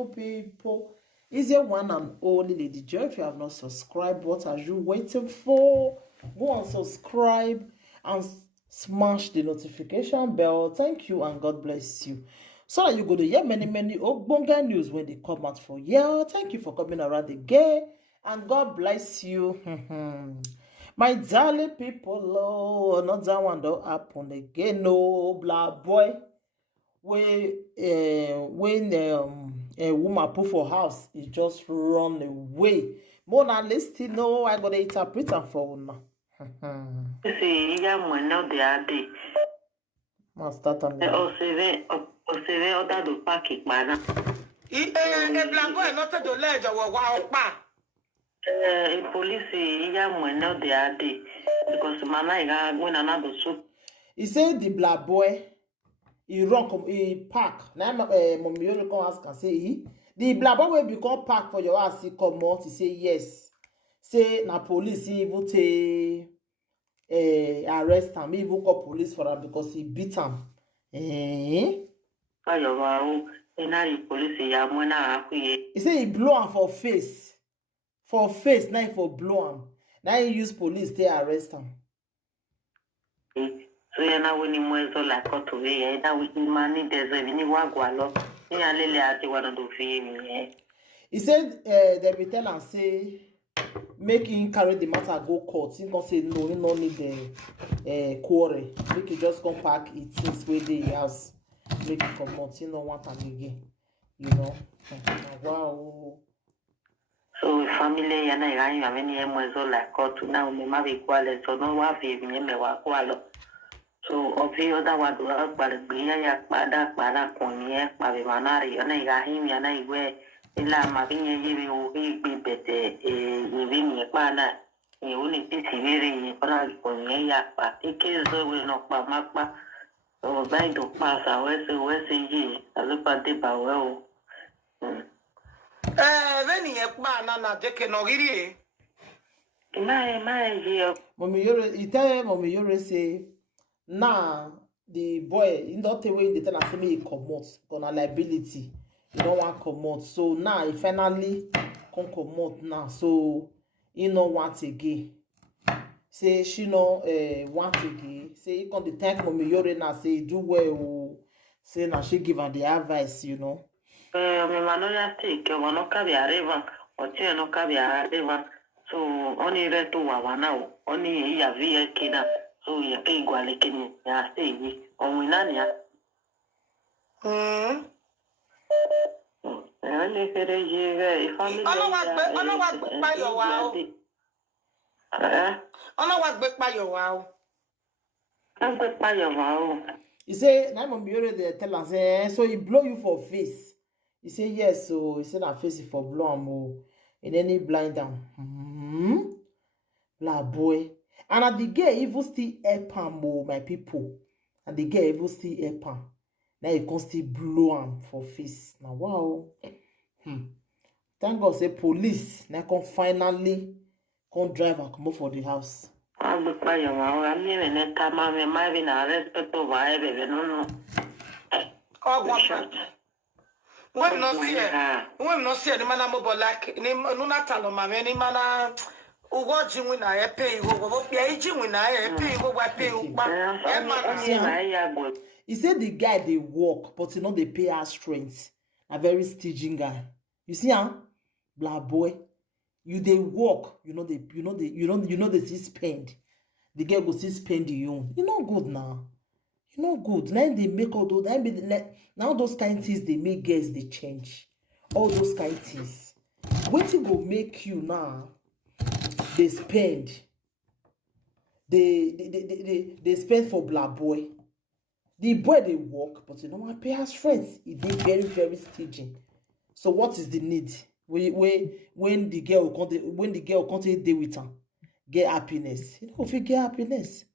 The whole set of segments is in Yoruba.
beautiful people. It's your one and only Lady Joy. If you have not subscribed, what are you waiting for? Go and subscribe and smash the notification bell. Thank you and God bless you. So that you go to hear many Ogbonge news when they come out for you. Thank you for coming around again and God bless you. My darling people, oh, another one don't happen again. No, blah boy. When a woman put for house, he just run away. Mona listen, no, I got to interpret am for una. See, yeah, when now they are the. Ma start am. Oseve other do pack it, man. Black boy not to ledge or wow pa. Police, yeah, when now they are the. Because man, I when another soup. He said the black boy. He run he park. Now mommy you come ask and say the black boy will become park for your house. He come out. He say yes. Say na police he even take arrest him. He even call police for him because he beat him. He say he blow him for face. For face. Now he for blow him. Now he use police to arrest him. So you know when you move so like got to be that we money there's a mini wagwalo. Yeah, lele ati wanna do me. He said they be tell and say make him carry the matter go court. He gonna say no, he no need the quarry. Make he just come pack it since where the house. Make it come out. He no want am again. You know. Wow. So family yana iranyi ameni move so like got to now me ma be kwale so no wa fi me wakwalo. So ofi other one do akbar biya ya pada konye pabe manari yana igahim yana igwe ila mabinye yibi ubi bibete yibi ni pana e uni tisivere ni pana konye ya pa ikezo we no pa makpa so bai do pasa wese yi alupa de bawe o Veni e pa na deke no giri. My ye Mommy Yore, he tell Mommy Yore say now the boy in that way they tell us me he comot gonna liability. He don't want comot. So now he finally come comot now. So he no want again. Say she no want again. Say he come to thank Mommy Yore now. Say do well. Say now she give her the advice, you know. me manoya take wano kabia river otie no kabia river so oni reto wa now oni ya via kina so ya igwale kini ya stay onwinani ya ele fere je family Ono wa gbe pa yo wa o. Ono wa gbe pa yo wa o. I'm gbe pa yo wa o. He say now Mommy Yore they tell us so he blow you for face. He say yes, so he said that face for blow am and then he blind down. Black boy. And at the girl even still help am my people. And the girl even still help am. Now he can still blow am for face. Now wow. Thank God say police now can finally come drive and come up for the house. I'm gbe pa yo wa o ami me ne kama me ma be na respect over baby no. Oh what? When no see the man mo like ni no na talo ma me ni mana ugo jinwi na e pay ugo bia jinwi na e pay ugo wa pay upa. He said the guy they work, but you know they pay her strength. A very staging guy. You see, black boy, you they work, you know they see spend. The girl go see spend you own. You know good now. You know good. Now they make all those. Now those kind things they make girls they change. All those kind things. What it go make you now? They spend. They spend for black boy. The boy they work, but you know what? Pay us friends. It they very staging. So what is the need? When the girl can't deal with her, get happiness. You know if you get happiness.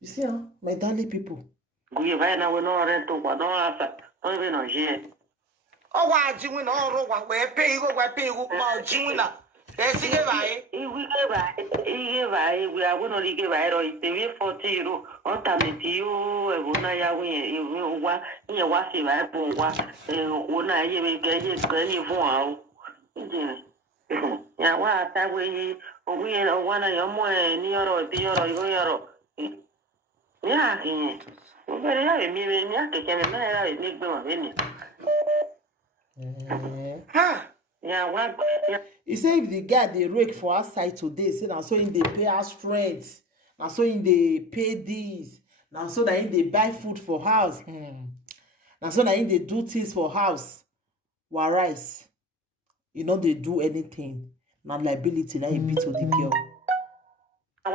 You see, my darling people. We buy now we no rent to what no answer. Don't even know here. Oh wa jinwi na oro wa we pay ugo pa jinwi na. Yes, you get by. We are going to give a 40 euro. On time, you, Wuna, you was if I put one, I get it 24 ya wa ta we wana yo mo ni oro ti oro yo ya ki o bere ya mi ya ke ke na ya mi gbe mo ni ya wa He say if the guy dey rake for outside today, say na so him dey pay house rent, na so him dey pay this, na so that him dey buy food for house, na so that him dey do things for house. Whereas you know they do anything, na liability na him be to the girl.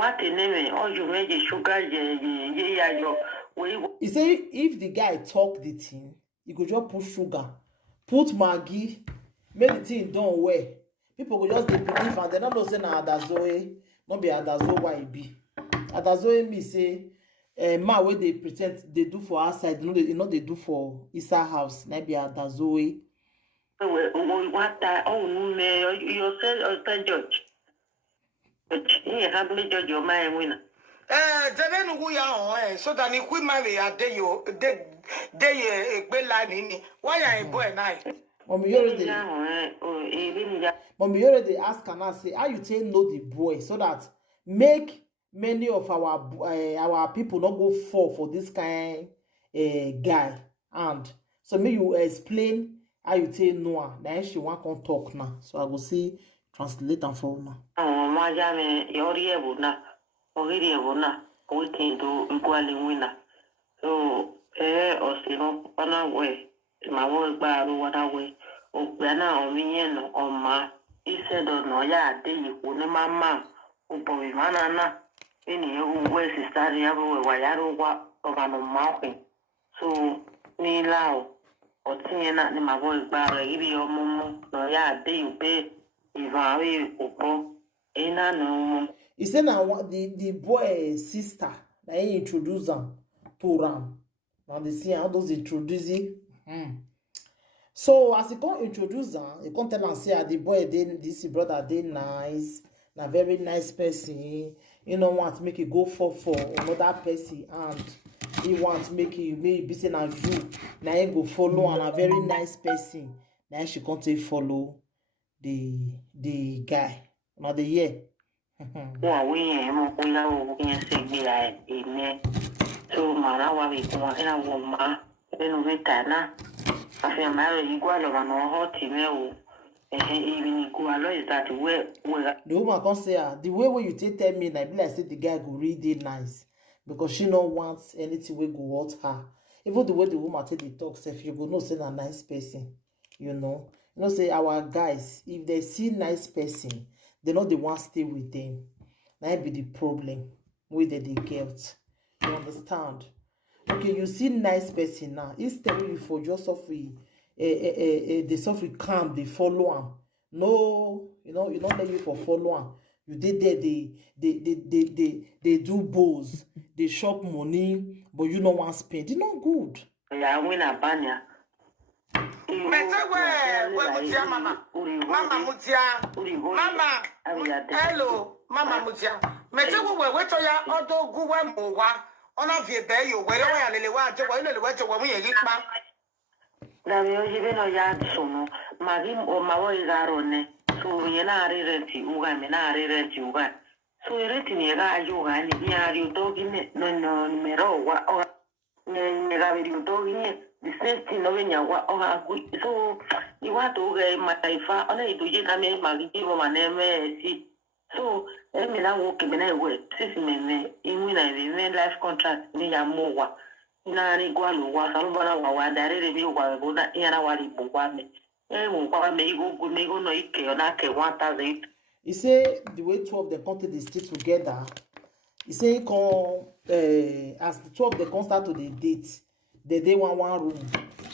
what the name or you make sugar ya yo He say if the guy talk the thing, he go just put sugar, put Maggi, make the thing done well. People go just dey believe and they don't know say na Adazoe, not be Adazoe why e be. Adazoe me say man wey dey pretend they do for outside, you know they do for inside house, na be Adazoe. What you say judge. You have me judge your mind winner. Then who ya so that if we marry a day you day a line in why are you boy night? Mommy already ask Kana say how you take know the boy so that make many of our people not go fall for this kind guy, and so may you explain how you take know her. Then she want come talk now, so I will see translate and for now. My jammy, your na already we can do equally winner. So or still on way. My work by what away. Oh, Bena or me on ma. He said, oh, no, ya, day you would mamma. Oh, boy, manana. Any way is studying everywhere. Why I don't walk over no mountain. So, me lao. Or seeing that in my work by give your mum. No, ya, day you pay. If I will, ain't I no. He said now the boy sister that he introduced them to Ram. Now they see how those introducing. So as he can't introduce them, he can't tell and say the boy this brother they nice, na very nice person. You know want to make it go for another person, and he want to make it maybe say na you. Now he go follow and a very nice person. Now she can't take follow the guy. Now the year. Well, we say so Marawa, we go in a woman, then we can. I feel married equal of an hot email. Even equal is that way. The woman can say, the way you tell me, I be like say the guy go really nice because she don't want anything we go hurt her. Even the way the woman tell the talk, if you go no say a nice person, you know say our guys, if they see nice person, they know they want to stay with them. That be the problem with the guilt. You understand? Okay, you see nice person now. Instead you for just suffer, they suffer calm, they follow him. No, you don't let you for follow him. You did there, they do bows, they shop money, but you don't want to spend. It's not good. Yeah, win a banner. Where Mutia Mama? Mama Mutia. Mama. Hello, Mama Mutia. Mete we to ya odo guwa mowa. Ona vie be yo we ya lele wa je we lele we to we ye pa. Na me oji be no ya sono. Magi o mawo igarone. So ye na ari renti uga me na ari renti uga. So renti ni ga ajuga ni ya ri dogi ne no numero wa o ne ga ri dogi ne. The same thing no venya wa o so you want to get my life ona iduje ka me magi bo maneme si. So, let me now walk in a way. Since me, in when I remain life contract, me a more. In a igual was a one that review while go that in a wali bugame. What may go no ike or not 1,000. He say the way two of the country they stay together. He say as the two of the come start to the date, they want one room.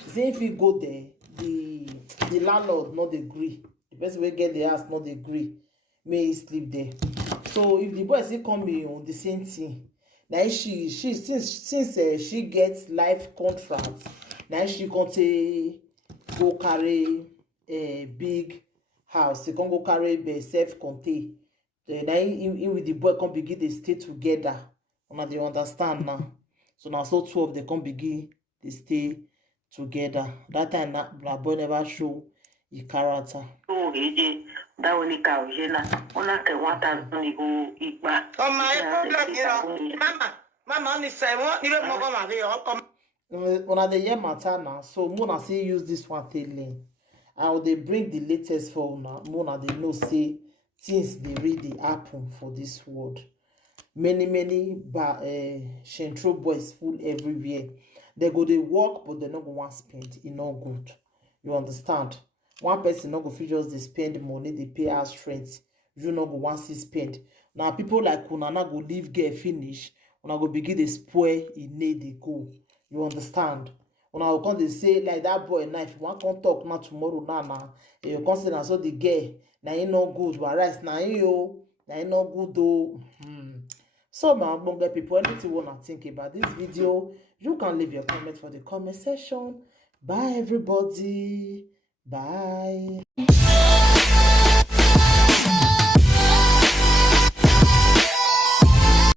He say if you go there, the landlord not agree. The person will get the house not agree. May sleep there. So if the boy still come on the same thing, now she since she gets life contract, now she can go carry a big house. He can go carry be self-contained. Then in with the boy can begin they stay together. Una they understand now. So now so two of them can begin they stay together. That time na boy never show his character. Oh, he that only cow, una ke wata ni go igba. Oh my problem, mama only say what you don't go my way. Una the year matter now. So Mona say use this one telling. I will they bring the latest for una. Mona they know say things they really happen for this world. Many Shentro boys full everywhere. They go they work, but they not go want spend. It not good. You understand? One person not go fit just they spend money, they pay us rent. You not go want to spend. Now people like una na go leave girl finish. Una go begin they spoil in need they go. You understand? Una go come they say like that boy now. If you want come talk now tomorrow now, you come say na so the girl na ain't no good. But rest na you na ain't no good though. So my bonga people, anything you wanna think about this video, you can leave your comment for the comment section. Bye everybody. Bye.